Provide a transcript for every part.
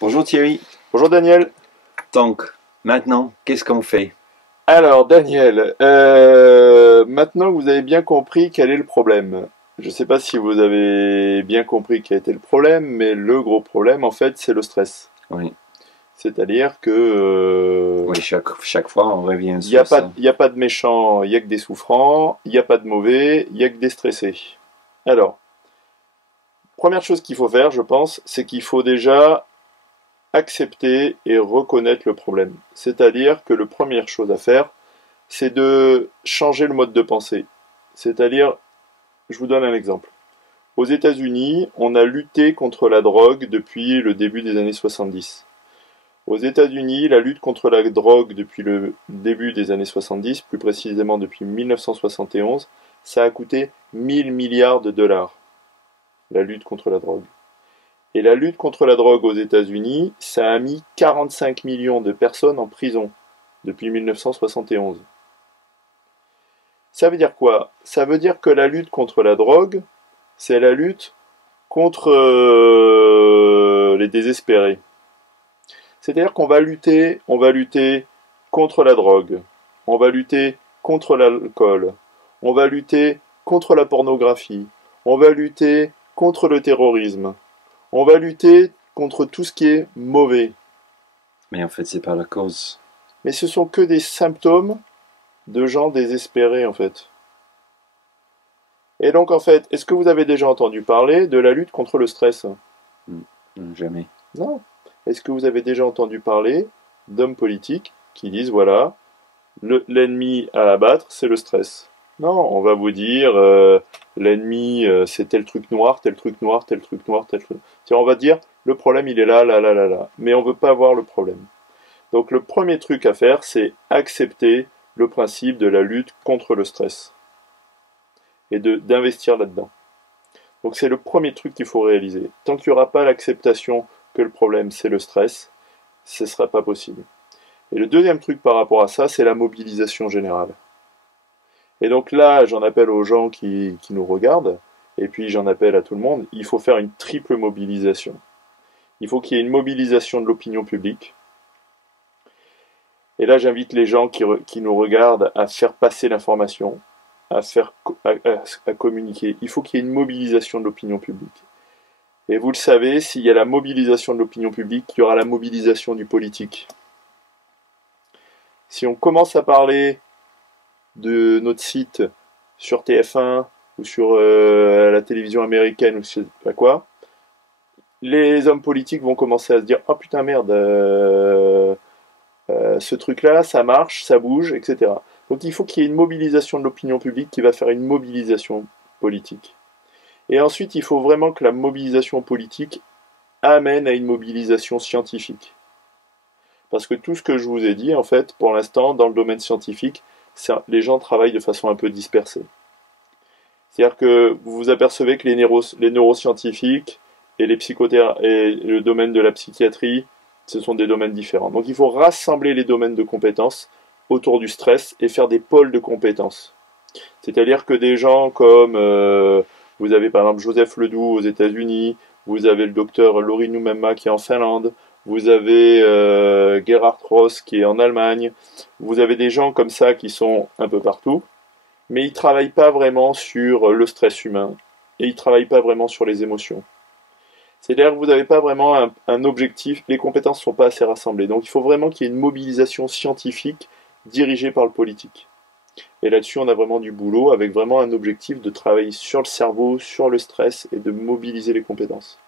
Bonjour Thierry. Bonjour Daniel. Donc, maintenant, qu'est-ce qu'on fait? Alors Daniel, maintenant que vous avez bien compris quel est le problème, je ne sais pas si vous avez bien compris quel était le problème, mais le gros problème en fait c'est le stress. Oui, C'est-à-dire que oui, chaque fois on revient il n'y a sur ça. il y a pas de méchants, il n'y a que des souffrants, il n'y a pas de mauvais, il n'y a que des stressés. Alors, première chose qu'il faut faire, je pense, c'est qu'il faut déjà accepter et reconnaître le problème. C'est-à-dire que la première chose à faire, c'est de changer le mode de pensée. C'est-à-dire, je vous donne un exemple. Aux États-Unis, on a lutté contre la drogue depuis le début des années 70. Aux États-Unis, la lutte contre la drogue depuis le début des années 70, plus précisément depuis 1971, ça a coûté 1000 milliards de dollars, la lutte contre la drogue. Et la lutte contre la drogue aux États-Unis, ça a mis 45 millions de personnes en prison depuis 1971. Ça veut dire quoi? Ça veut dire que la lutte contre la drogue, c'est la lutte contre les désespérés. C'est-à-dire qu'on va lutter contre la drogue, on va lutter contre l'alcool, on va lutter contre la pornographie, on va lutter contre le terrorisme, on va lutter contre tout ce qui est mauvais. Mais en fait, c'est pas la cause. Mais ce sont que des symptômes de gens désespérés en fait. Et donc en fait, est-ce que vous avez déjà entendu parler de la lutte contre le stress? Jamais. Non. Est-ce que vous avez déjà entendu parler d'hommes politiques qui disent voilà, l'ennemi à abattre, c'est le stress? Non, on va vous dire l'ennemi c'est tel truc noir, tel truc noir, tel truc noir, tel truc. On va dire le problème il est là, là, là, là, là. Mais on veut pas voir le problème. Donc le premier truc à faire, c'est accepter le principe de la lutte contre le stress et d'investir là-dedans. Donc c'est le premier truc qu'il faut réaliser. Tant qu'il n'y aura pas l'acceptation que le problème c'est le stress, ce ne sera pas possible. Et le deuxième truc par rapport à ça, c'est la mobilisation générale. Et donc là, j'en appelle aux gens qui nous regardent, et puis j'en appelle à tout le monde, il faut faire une triple mobilisation. Il faut qu'il y ait une mobilisation de l'opinion publique. Et là, j'invite les gens qui nous regardent à faire passer l'information, à communiquer. Il faut qu'il y ait une mobilisation de l'opinion publique. Et vous le savez, s'il y a la mobilisation de l'opinion publique, il y aura la mobilisation du politique. Si on commence à parler de notre site sur TF1 ou sur la télévision américaine ou je sais pas quoi, les hommes politiques vont commencer à se dire « Oh putain merde, ce truc-là, ça marche, ça bouge, etc. » Donc il faut qu'il y ait une mobilisation de l'opinion publique qui va faire une mobilisation politique. Et ensuite, il faut vraiment que la mobilisation politique amène à une mobilisation scientifique. Parce que tout ce que je vous ai dit, en fait, pour l'instant, dans le domaine scientifique, les gens travaillent de façon un peu dispersée. C'est-à-dire que vous vous apercevez que les neuroscientifiques et et le domaine de la psychiatrie, ce sont des domaines différents. Donc il faut rassembler les domaines de compétences autour du stress et faire des pôles de compétences. C'est-à-dire que des gens comme vous avez par exemple Joseph Ledoux aux États-Unis, vous avez le docteur Lauri Numemma qui est en Finlande, vous avez Gerhard Ross qui est en Allemagne, vous avez des gens comme ça qui sont un peu partout, mais ils ne travaillent pas vraiment sur le stress humain et ils ne travaillent pas vraiment sur les émotions. C'est-à-dire que vous n'avez pas vraiment un objectif, les compétences ne sont pas assez rassemblées. Donc il faut vraiment qu'il y ait une mobilisation scientifique dirigée par le politique. Et là-dessus, on a vraiment du boulot avec vraiment un objectif de travailler sur le cerveau, sur le stress et de mobiliser les compétences.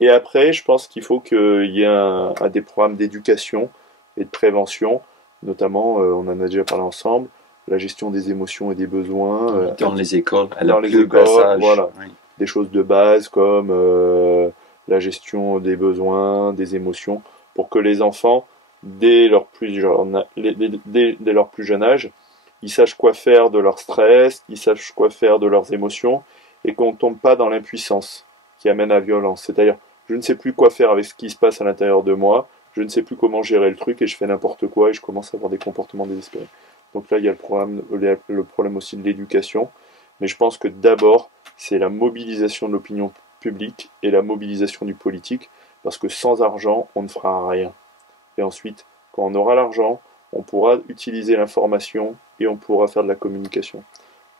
Et après, je pense qu'il faut qu'il y ait des programmes d'éducation et de prévention, notamment, on en a déjà parlé ensemble, la gestion des émotions et des besoins. Dans les écoles, dans les écoles, voilà. Oui. Des choses de base comme la gestion des besoins, des émotions, pour que les enfants, dès leur plus jeune âge, ils sachent quoi faire de leur stress, ils sachent quoi faire de leurs émotions, et qu'on ne tombe pas dans l'impuissance qui amène à la violence. C'est-à-dire, je ne sais plus quoi faire avec ce qui se passe à l'intérieur de moi, je ne sais plus comment gérer le truc, et je fais n'importe quoi, et je commence à avoir des comportements désespérés. Donc là, il y a le problème aussi de l'éducation, mais je pense que d'abord, c'est la mobilisation de l'opinion publique et la mobilisation du politique, Parce que sans argent, on ne fera rien. Et ensuite, quand on aura l'argent, on pourra utiliser l'information et on pourra faire de la communication.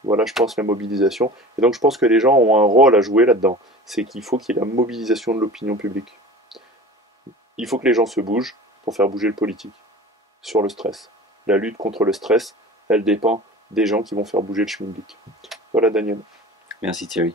Voilà, je pense, la mobilisation. Et donc, je pense que les gens ont un rôle à jouer là-dedans. C'est qu'il faut qu'il y ait la mobilisation de l'opinion publique. Il faut que les gens se bougent pour faire bouger le politique sur le stress. La lutte contre le stress, elle dépend des gens qui vont faire bouger le schmilblick. Voilà, Daniel. Merci Thierry.